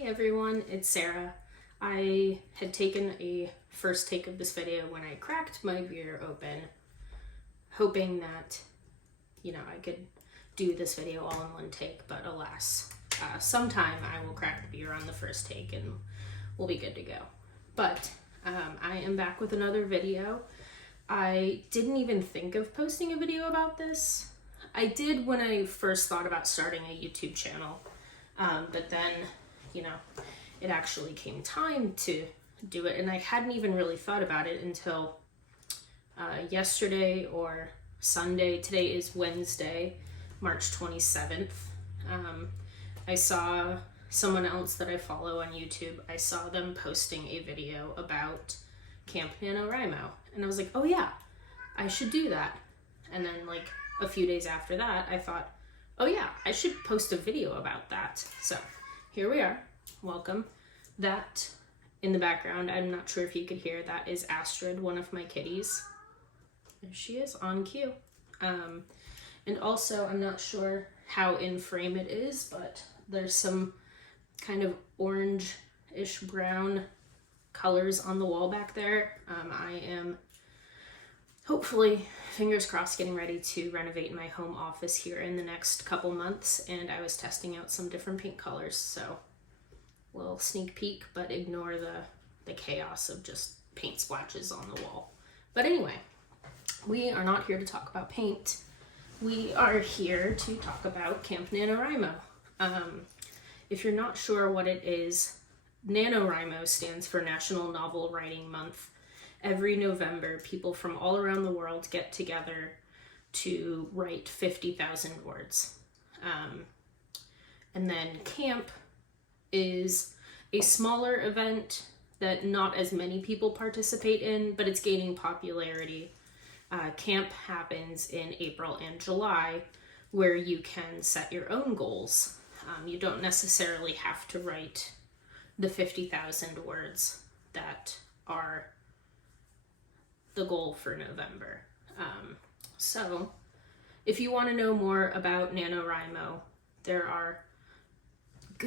Hey everyone, it's Sarah. I had taken a first take of this video when I cracked my beer open, hoping that, I could do this video all in one take, but alas, sometime I will crack the beer on the first take and we'll be good to go. But I am back with another video. I didn't even think of posting a video about this. I did when I first thought about starting a YouTube channel, but then, it actually came time to do it, and I hadn't even really thought about it until yesterday or Sunday. Today is Wednesday, March 27th. I saw someone else that I follow on YouTube. I saw them posting a video about Camp NaNoWriMo, and I was like, oh yeah, I should do that. And then like a few days after that, I thought, oh yeah, I should post a video about that. So here we are. Welcome. That in the background, I'm not sure if you could hear, that is Astrid, one of my kitties. There she is on cue. And also, I'm not sure how in frame it is, but there's some kind of orange-ish brown colors on the wall back there. I am hopefully, fingers crossed, getting ready to renovate my home office here in the next couple months, and I was testing out some different paint colors, so little sneak peek, but ignore the chaos of just paint splotches on the wall. But anyway, we are not here to talk about paint. We are here to talk about Camp NaNoWriMo. If you're not sure what it is, NaNoWriMo stands for National Novel Writing Month. Every November, people from all around the world get together to write 50,000 words. And then camp is a smaller event that not as many people participate in, but it's gaining popularity. Camp happens in April and July, where you can set your own goals. You don't necessarily have to write the 50,000 words that are the goal for November. So if you want to know more about NaNoWriMo, there are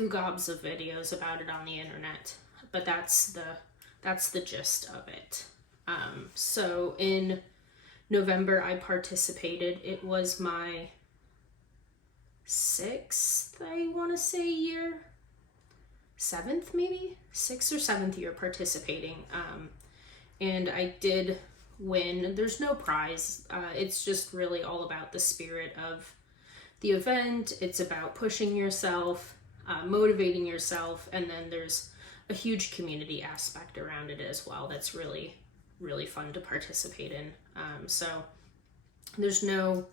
gobs of videos about it on the internet, but that's the gist of it. So in November, I participated. It was my 6th, I want to say, year, 7th maybe, 6th or 7th year participating, and I did win. There's no prize. It's just really all about the spirit of the event. It's about pushing yourself, motivating yourself, and then there's a huge community aspect around it as well that's really, really fun to participate in. So there's no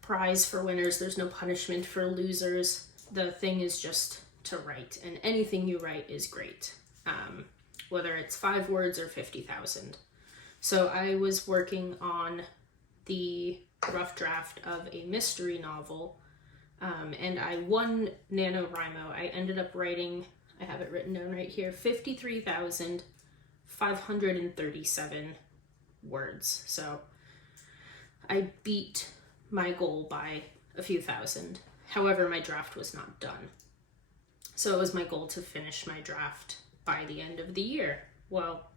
prize for winners, there's no punishment for losers. The thing is just to write, and anything you write is great, whether it's 5 words or 50,000. So I was working on the rough draft of a mystery novel, and I won NaNoWriMo. I ended up writing, I have it written down right here, 53,537 words. So I beat my goal by a few thousand. However, my draft was not done. So it was my goal to finish my draft by the end of the year. Well,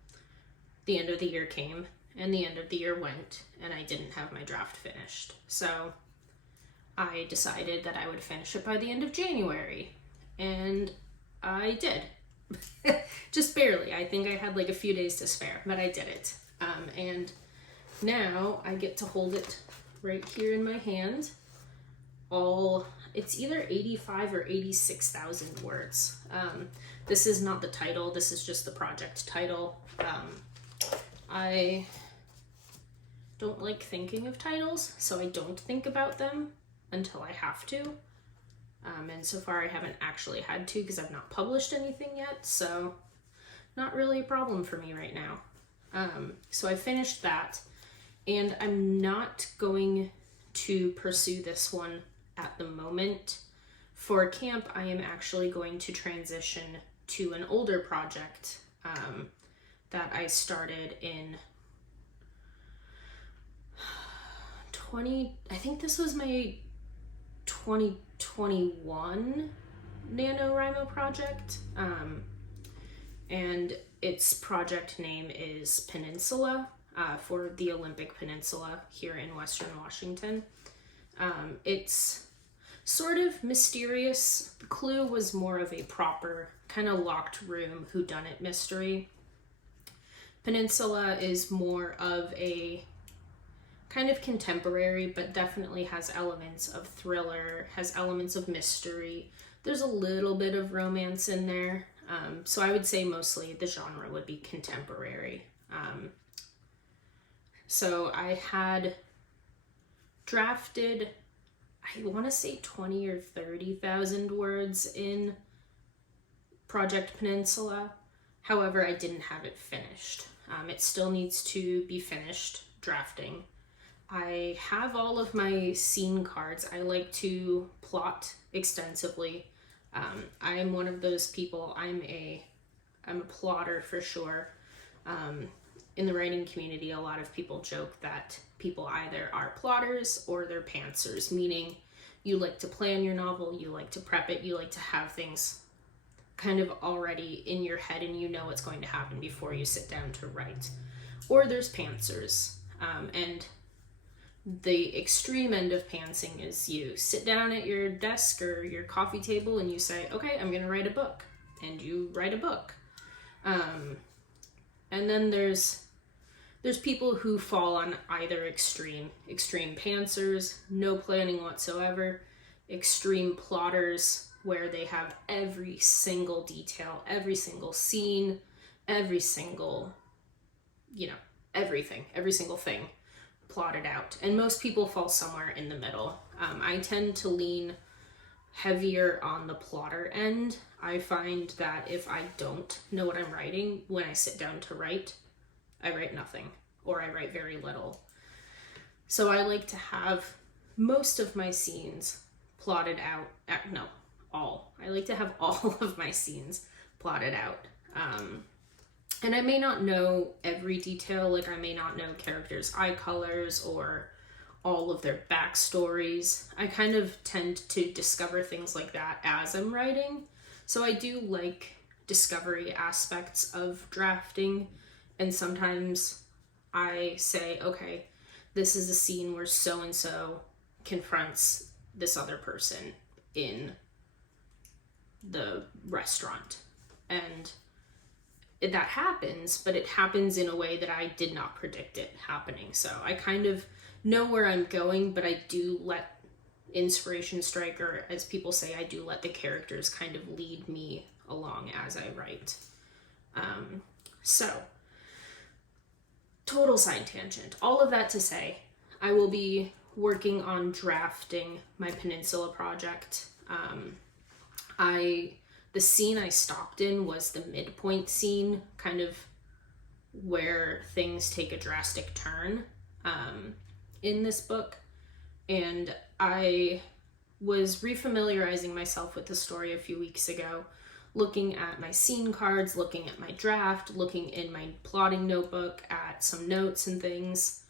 the end of the year came and the end of the year went, and I didn't have my draft finished. So I decided that I would finish it by the end of January, and I did. Just barely. I think I had like a few days to spare, but I did it. And now I get to hold it right here in my hand. It's either 85 or 86,000 words. This is not the title, this is just the project title. I don't like thinking of titles, so I don't think about them until I have to. And so far I haven't actually had to because I've not published anything yet, so not really a problem for me right now. So I finished that, and I'm not going to pursue this one at the moment. For camp, I am actually going to transition to an older project that I started in I think this was my 2021 NaNoWriMo project, and its project name is Peninsula, for the Olympic Peninsula here in Western Washington. It's sort of mysterious. The clue was more of a proper kind of locked room whodunit mystery. Peninsula is more of a kind of contemporary, but definitely has elements of thriller, has elements of mystery. There's a little bit of romance in there. So I would say mostly the genre would be contemporary. So I had drafted, I want to say 20 or 30,000 words in Project Peninsula. However, I didn't have it finished. It still needs to be finished drafting. I have all of my scene cards. I like to plot extensively. I'm one of those people. I'm a plotter for sure. In the writing community, a lot of people joke that people either are plotters or they're pantsers, meaning you like to plan your novel, you like to prep it, you like to have things kind of already in your head and you know what's going to happen before you sit down to write. Or there's pantsers, and the extreme end of pantsing is you sit down at your desk or your coffee table and you say, okay, I'm going to write a book, and you write a book. And then there's people who fall on either extreme pantsers, no planning whatsoever, extreme plotters, where they have every single detail, every single scene, every single, everything, every single thing plotted out. And most people fall somewhere in the middle. I tend to lean heavier on the plotter end. I find that if I don't know what I'm writing, when I sit down to write, I write nothing, or I write very little. So I like to have most of my scenes plotted out. I like to have all of my scenes plotted out. And I may not know every detail, like I may not know characters' eye colors or all of their backstories. I kind of tend to discover things like that as I'm writing. So I do like discovery aspects of drafting. And sometimes I say, okay, this is a scene where so-and-so confronts this other person in the restaurant. And that happens, but it happens in a way that I did not predict it happening. So I kind of know where I'm going, but I do let inspiration strike, or as people say, I do let the characters kind of lead me along as I write. So, total side tangent. All of that to say, I will be working on drafting my Peninsula project. The scene I stopped in was the midpoint scene, kind of where things take a drastic turn in this book. And I was refamiliarizing myself with the story a few weeks ago, looking at my scene cards, looking at my draft, looking in my plotting notebook at some notes and things.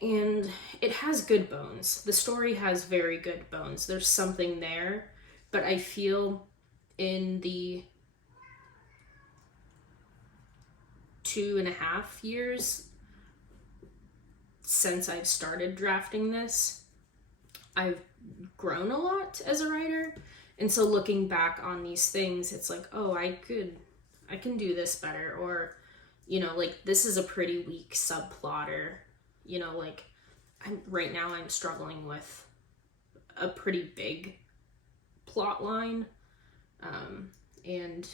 And it has good bones. The story has very good bones. There's something there. But I feel in the 2.5 years since I've started drafting this, I've grown a lot as a writer. And so looking back on these things, it's like, oh, I can do this better. Or, like, this is a pretty weak subplotter. Like, right now I'm struggling with a pretty big plot line, and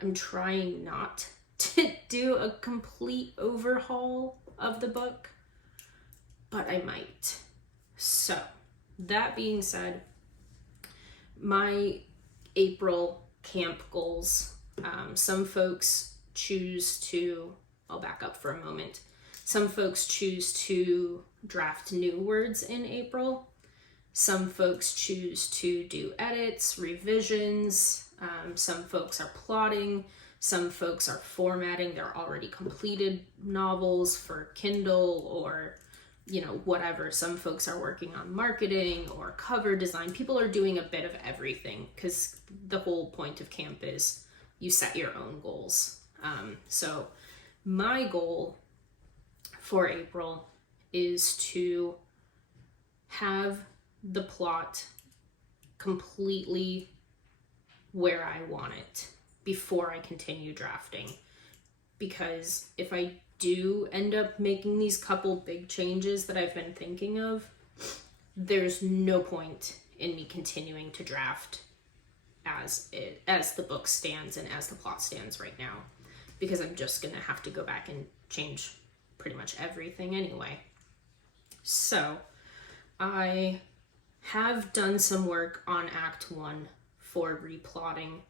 I'm trying not to do a complete overhaul of the book, but I might. So, that being said, my April camp goals, some folks choose to, I'll back up for a moment, some folks choose to draft new words in April. Some folks choose to do edits, revisions. Some folks are plotting. Some folks are formatting their already completed novels for Kindle or you know, whatever. Some folks are working on marketing or cover design. People are doing a bit of everything because the whole point of camp is you set your own goals. So my goal for April is to have the plot completely where I want it before I continue drafting. Because if I do end up making these couple big changes that I've been thinking of, there's no point in me continuing to draft as the book stands and as the plot stands right now, because I'm just gonna have to go back and change pretty much everything anyway. So I have done some work on Act 1 for replotting,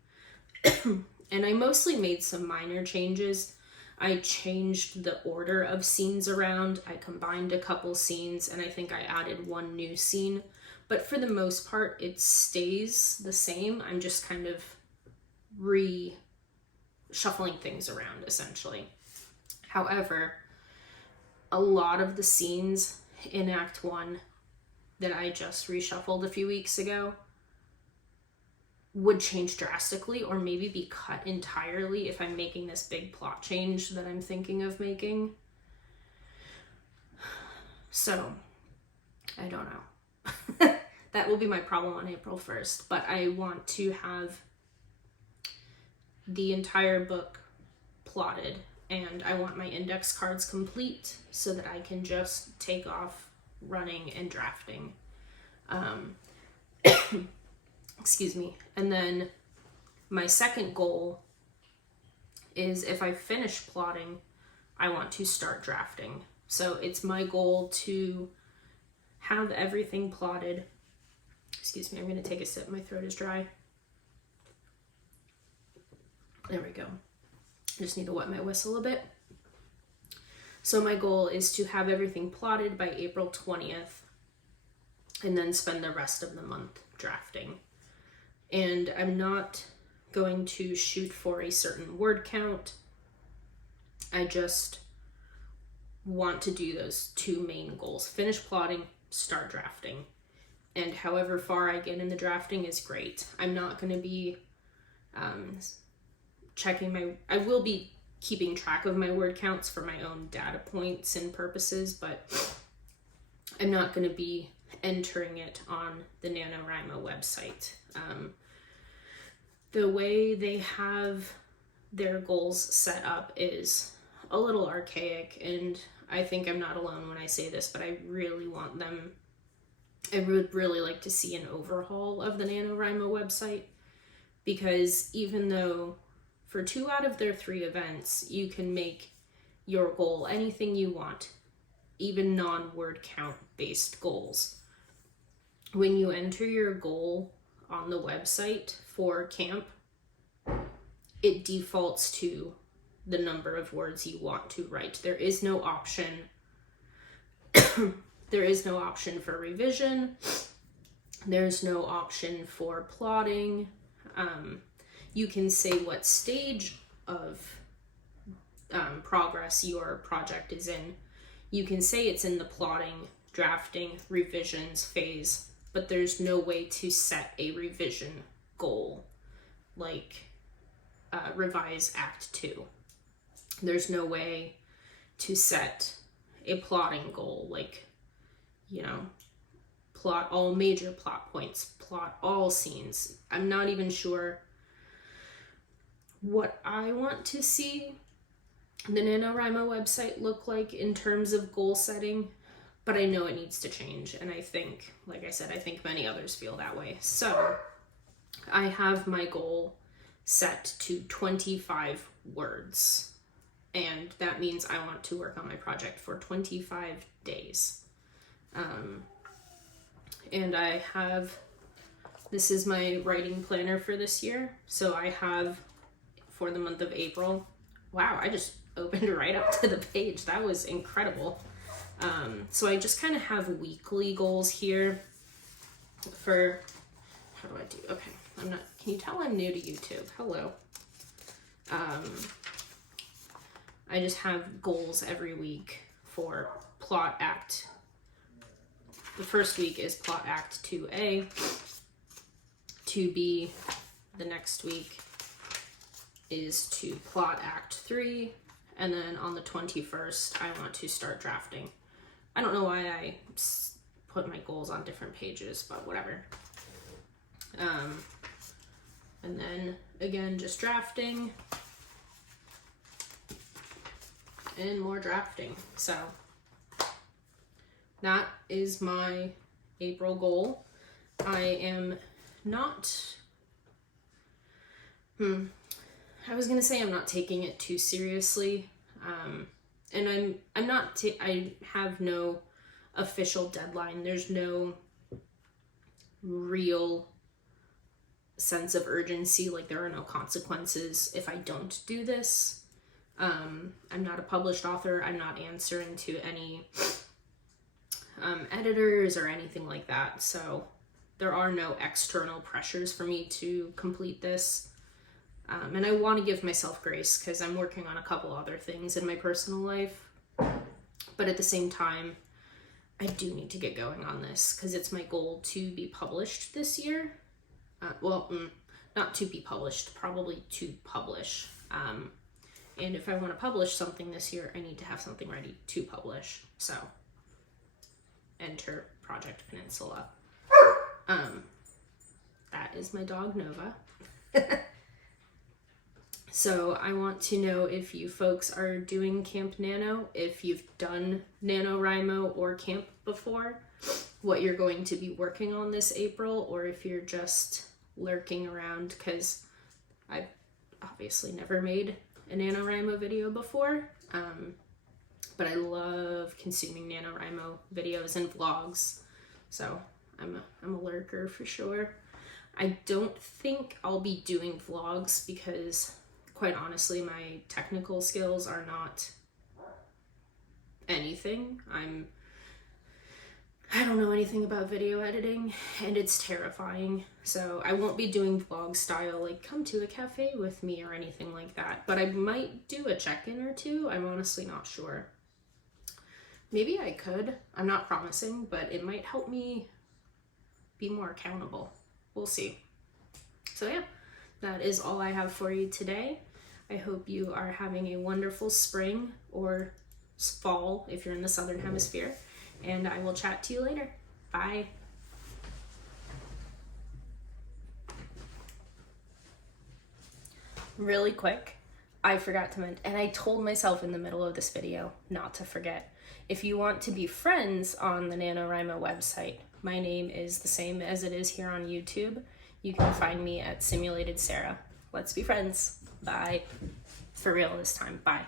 and I mostly made some minor changes. I changed the order of scenes around, I combined a couple scenes, and I think I added one new scene. But for the most part, it stays the same. I'm just kind of shuffling things around, essentially. However, a lot of the scenes in Act 1 that I just reshuffled a few weeks ago would change drastically, or maybe be cut entirely if I'm making this big plot change that I'm thinking of making. So, I don't know. That will be my problem on April 1st, but I want to have the entire book plotted, and I want my index cards complete so that I can just take off running and drafting. Excuse me. And then my second goal is, if I finish plotting, I want to start drafting. So it's my goal to have everything plotted. Excuse me, I'm going to take a sip. My throat is dry. There we go. I just need to wet my whistle a bit. So my goal is to have everything plotted by April 20th and then spend the rest of the month drafting. And I'm not going to shoot for a certain word count. I just want to do those two main goals: finish plotting, start drafting. And however far I get in the drafting is great. I'm not going to be I will be keeping track of my word counts for my own data points and purposes, but I'm not going to be entering it on the NaNoWriMo website. The way they have their goals set up is a little archaic, and I think I'm not alone when I say this, but I really want them, I would really like to see an overhaul of the NaNoWriMo website, because even though for 2 out of their 3 events, you can make your goal anything you want, even non-word count based goals. When you enter your goal on the website for camp, it defaults to the number of words you want to write. There is no option. There is no option for revision. There's no option for plotting. You can say what stage of progress your project is in. You can say it's in the plotting, drafting, revisions phase, but there's no way to set a revision goal, like revise Act 2. There's no way to set a plotting goal, like, you know, plot all major plot points, plot all scenes. I'm not even sure what I want to see the NaNoWriMo website look like in terms of goal setting, but I know it needs to change, and I think, like I said, I think many others feel that way. So I have my goal set to 25 words, and that means I want to work on my project for 25 days. And I have, this is my writing planner for this year, so I have, for the month of April, wow, I just opened right up to the page. That was incredible. So I just kind of have weekly goals here for, how do I do? Okay, I'm not, can you tell I'm new to YouTube? Hello. I just have goals every week for plot, act, the first week is plot act 2A. 2B, the next week, is to plot act 3. And then on the 21st, I want to start drafting. I don't know why I put my goals on different pages, but whatever. And then again, just drafting and more drafting. So that is my April goal. I am not, I was gonna say I'm not taking it too seriously. And I'm not, I have no official deadline. There's no real sense of urgency, like there are no consequences if I don't do this. I'm not a published author. I'm not answering to any editors or anything like that. So there are no external pressures for me to complete this. And I want to give myself grace because I'm working on a couple other things in my personal life. But at the same time, I do need to get going on this because it's my goal to be published this year. Not to be published, probably to publish. And if I want to publish something this year, I need to have something ready to publish. So, enter Project Peninsula. That is my dog, Nova. So I want to know if you folks are doing Camp Nano, if you've done NaNoWriMo or Camp before, what you're going to be working on this April, or if you're just lurking around, because I've obviously never made a NaNoWriMo video before, but I love consuming NaNoWriMo videos and vlogs, so I'm a lurker for sure. I don't think I'll be doing vlogs because, quite honestly, my technical skills are not anything. I don't know anything about video editing, and it's terrifying. So I won't be doing vlog style, like come to a cafe with me or anything like that. But I might do a check-in or two. I'm honestly not sure. Maybe I could. I'm not promising, but it might help me be more accountable. We'll see. So yeah, that is all I have for you today. I hope you are having a wonderful spring or fall if you're in the Southern Hemisphere. And I will chat to you later. Bye. Really quick, I forgot to mention, and I told myself in the middle of this video not to forget. If you want to be friends on the NaNoWriMo website, my name is the same as it is here on YouTube. You can find me at SIMulatedSara. Let's be friends. Bye. For real this time. Bye.